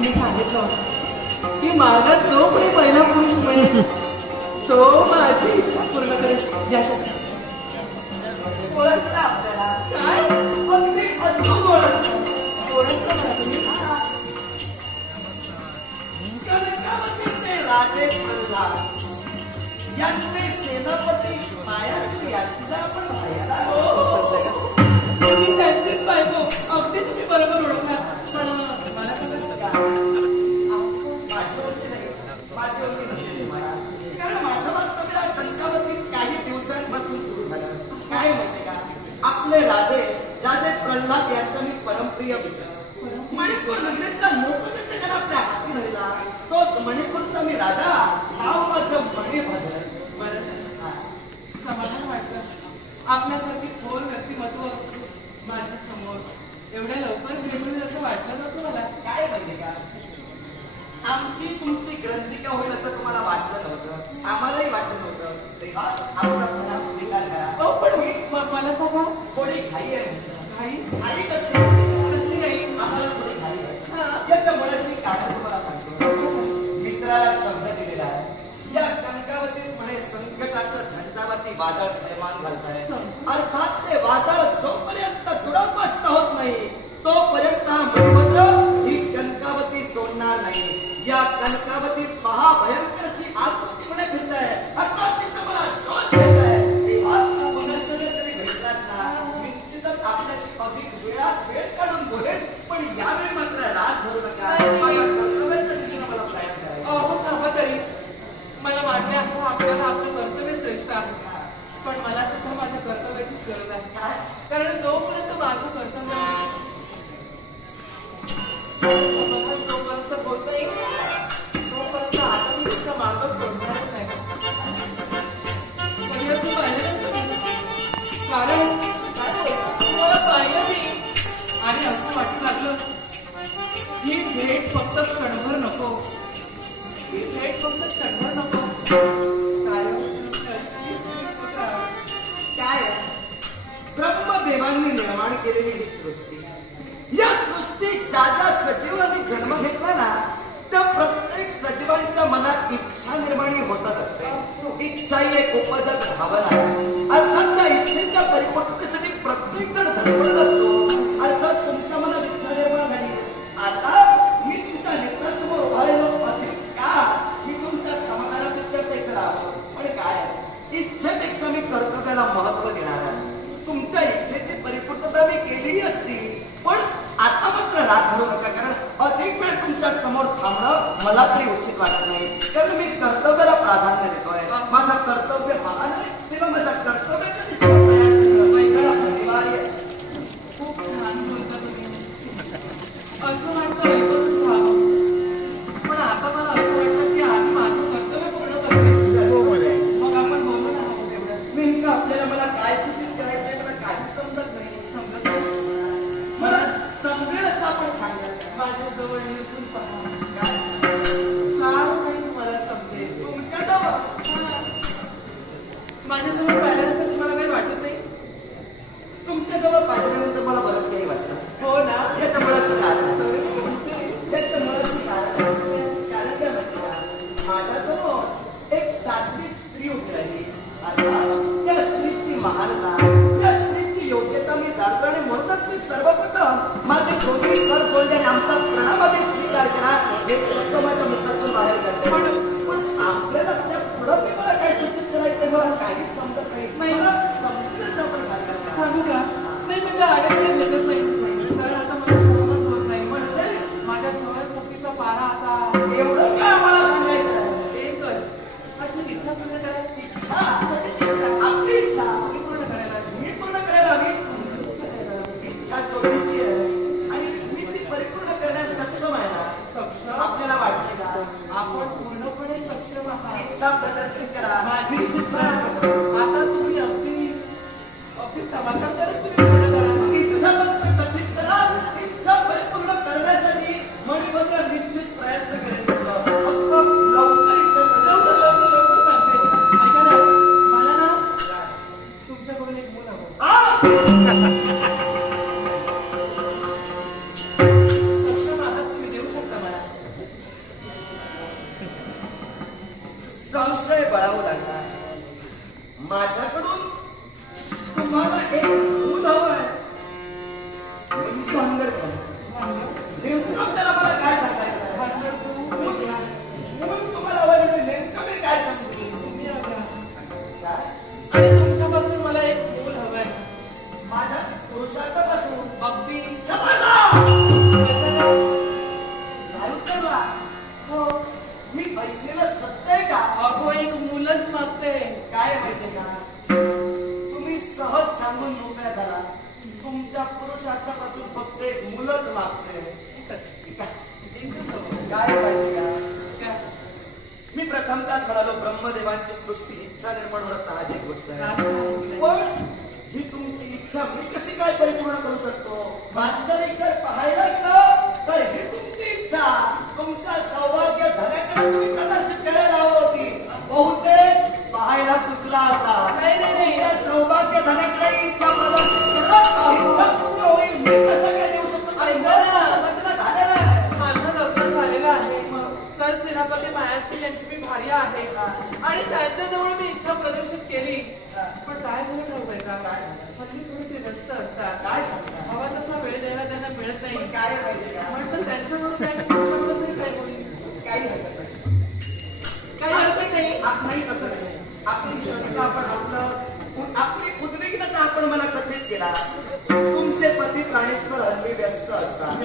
मी सांगितलं की माझा जो कोणी पहिला पुरुष मिळेल तो माझी इच्छा पूर्ण करेल. यासाठी ओळखला आपल्याला काय अगदी अद्भुत ओळखलं मला तुम्ही. कनकावतीचे राजे प्रल्हाद यांचे सेनापती मायाश्री यांच्या आपण भायला. तुम्ही त्यांचीच बायको अगदी तुम्ही बरोबर ओळखणार. पण मला सांगायचं का माझ्यावरती नाही, माझ्यावरती नसेल मला. कारण माझं वास्तव्य या कनकावतीत काही दिवसांपासून सुरू झालं. काय माहिती का, आपले राजे प्रल्हाद यांचा मी परमप्रिय मित्र मणिपूर नगरीचा लोकदंड ज्याला आपल्या हाती धरला तोच मणिपूरचा मी राजा. नाव माझं मणिभद्र. समाधान वाटलं आपल्यासारखी थोर व्यक्तिमत्व माझ्या समोर एवढ्या लवकर मिळेल असं वाटलं नव्हतं मला. काय माहिती का, आमची तुमची ग्रंथिका होईल असं तुम्हाला वाटलं नव्हतं, आम्हालाही वाटलं नव्हतं. तेव्हा आपला पुन्हा स्वीकार करा. पण मला सांगा थोडी घाई आहे. घाई कसली घाई आम्हाला थोडी घाई आहे. याच्या मुळाशी कारण तुम्हाला सांगतो. मित्राला शब्द दिलेला आहे. या कनकावतीत म्हणे संकटाचं झंझावाती वादळ निर्माण घालताय. अर्थात ते वादळ जोपर्यंत दुरवस्थ होत नाही तोपर्यंत हा मणिभद्र ही कनकावती सोडणार नाही. या कनकावतीत महाभयंकर अशी आकृती म्हणे फिरत आहे. अर्थात तिचा मला शोध घ्यायचा आहे. तेव्हा पुनश्च तरी भेटलात ना निश्चितच आपल्याशी अधिक वेळात वेळ काढून बोलेल. पण यावेळी मात्र राग धरू नका. माझ्या कर्तव्याच्या दिशेने मला प्रयत्न करायचा. अहो थांबा तरी मला मान्य आहे आपल्याला आपलं कर्तव्य श्रेष्ठ आहे. पण मला सुद्धा माझ्या कर्तव्याचीच गरज आहे. कारण जोपर्यंत माझं कर्तव्य जोपर्यंत होत नाही तोपर्यंत आता मी तुमचा मार्ग सोडणारच नाही. कधी असं पाहिलं कारण तुम्हाला पाहिलं मी आणि असं वाटू लागलं ही भेट फक्त क्षणभर नको. ही भेट फक्त क्षणभर नको. काय ब्रह्मदेवांनी निर्माण केलेली ही सृष्टी, या सृष्टीत ज्या ज्या सजीवांनी जन्म घेतला ना त्या प्रत्येक सजीवांच्या मनात इच्छा निर्माणी होतच असते. इच्छा ही एक उपजत भावना आहे. अर्थात त्या इच्छेच्या परिपक्वतेसाठी प्रत्येक जण धडपडत असतो. अर्थात तुमच्या मनात इच्छा निर्माण झाली. आता मी तुमच्या नेत्रासमोर उभारलो अधिक का मी तुमच्या समाधानापेक्षा ते करावं. पण काय इच्छेपेक्षा मी कर्तव्याला महत्व देणार आहे. तुमच्या इच्छेची परिपूर्तता मी केलेली असती. पण आता मात्र राग धरू नका. कारण अधिक वेळ तुमच्या समोर थांबणं मला तरी उचित वाटत नाही. कारण मी कर्तव्याला प्राधान्य देतोय. माझं कर्तव्य महान आहे तेव्हा माझ्या कर्तव्याच्या दिशेने अनिवार्य. खूप छान बोलता तुम्ही. असं वाटतं ऐकूनच राहावं. पण आता मला असं वाटतं की आधी माझं कर्तव्य पूर्ण करते मग आपण बोलू ना तेवढं. नेमकं आपल्याला मला काय सूचित करायचंय मला काही समजत नाही. समजत नाही मला समजेल असं आपण सांगा. माझ्या जवळ येऊन पहा. सारं काही तुम्हाला समजेल. तुमच्या जवळ माझ्याजवळ पाहिल्यानंतर तुम्हाला काही वाटत नाही. तुमच्या जवळ पाहिल्यानंतर मला बरंच काही वाटलं. हो ना. याच्या मुळाशी याच्या मुळाशी कारण काय म्हटलं माझ्यासमोर एक सात्विक स्त्री उभी राहिली. अर्थात त्या स्त्रीची महानता त्या स्त्रीची योग्यता मी जाणतो आणि म्हणूनच मी सर्वप्रथम माझे दोन्ही स्वर जोडले आणि आमचा प्रणामाने स्वीकार केला. हे शब्द माझ्या मुखातून बाहेर काढते. पण आपल्याला त्या पुढं मी मला काय सूचित करायचं मला काही समजत नाही. मला समजेलच आपण सांगू का. नाही म्हणजे आडेकडे भेटत नाही. कारण आता मला सहनच होत नाही. म्हणजे माझ्या सहन शक्तीचा पारा आता एवढं काय आम्हाला सांगायचं. एकच माझी इच्छा पूर्ण करायची. इच्छा आपली इच्छा मी पूर्ण करायला हवी. इच्छा छोटीची आहे आणि मी ती परिपूर्ण करण्यास सक्षम आहे ना. सक्षम आपल्याला वाटते का आपण पूर्णपणे नेमकी भानगड काय? नेमकं आपल्याला मला काय सांगायचं आहे? म्हणून तुम्हाला हवं म्हणजे नेमकं मी काय सांगू? काय? आणि तुमच्यापासून मला एक मूल हवंय. माझ्या पुरुषार्थापासून अगदी समजलं? कशाला? काय उत्तर बा? हो. मी ऐकलेलं सत्य आहे का? अहो एक मुलंच मागते. काय माहितीये का? तुम्ही सहज सांगून मोकळ्या झाला. तुमच्या पुरुषार्थापासून फक्त एक मुलंच मागते. एकच. काय एकच. माहिती का? काय? मी प्रथमताच म्हणालो ब्रह्मदेवांची सृष्टी इच्छा निर्माण होणं साहजिक गोष्ट आहे. रास्त. पण ही तुमची इच्छा मी कशी काय परिपूर्ण करू शकतो? वास्तविक जर पाहायला गेलं तर ही तुमची इच्छा तुमच्या सौभाग्य धन्याकडे तुम्ही प्रदर्शित करायला हवी होती. बहुतेक पाहायला चुकला असा. नाही, नाही, नाही. त्या सौभाग्य धन्याकडे इच्छा प्रदर्शित करणं इच्छा पूर्ण होईल. मी कसं काय देऊ शकतो? ऐका ना. लग्न झालेलं आहे. माझं लग्न झालेलं आहे. सर सेनापती मायाश्री यांची मी भार्या आहे आणि त्यांच्याजवळ मी इच्छा प्रदर्शित केली. पण काय झालं ठाऊक आहे का? हल्ली थोडी ते व्यस्त असतात. काय सांगता? हवा तसा वेळ द्यायला त्यांना मिळत नाही. पण काय माहिती का? म्हटलं त्यांच्याकडून काय नाही, तुमच्याकडून तरी काय होईल? काही हरकत नाही. काही हरकत नाही. नाही तसं नाही. आपली शंका आपण आपली उद्विग्नता आपण मला कथित केला. तुमचे पती प्राणेश्वर हल्ली व्यस्त असतात.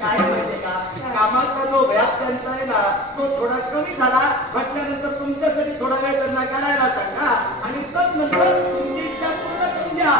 काय माहितीये का? कामाचा जो व्याप त्यांचा आहे ना तो थोडा कमी झाला. म्हटल्यानंतर तुमच्यासाठी थोडा वेळ त्यांना काढायला सांगा आणि तदनंतर तुमची इच्छा पूर्ण करून द्या.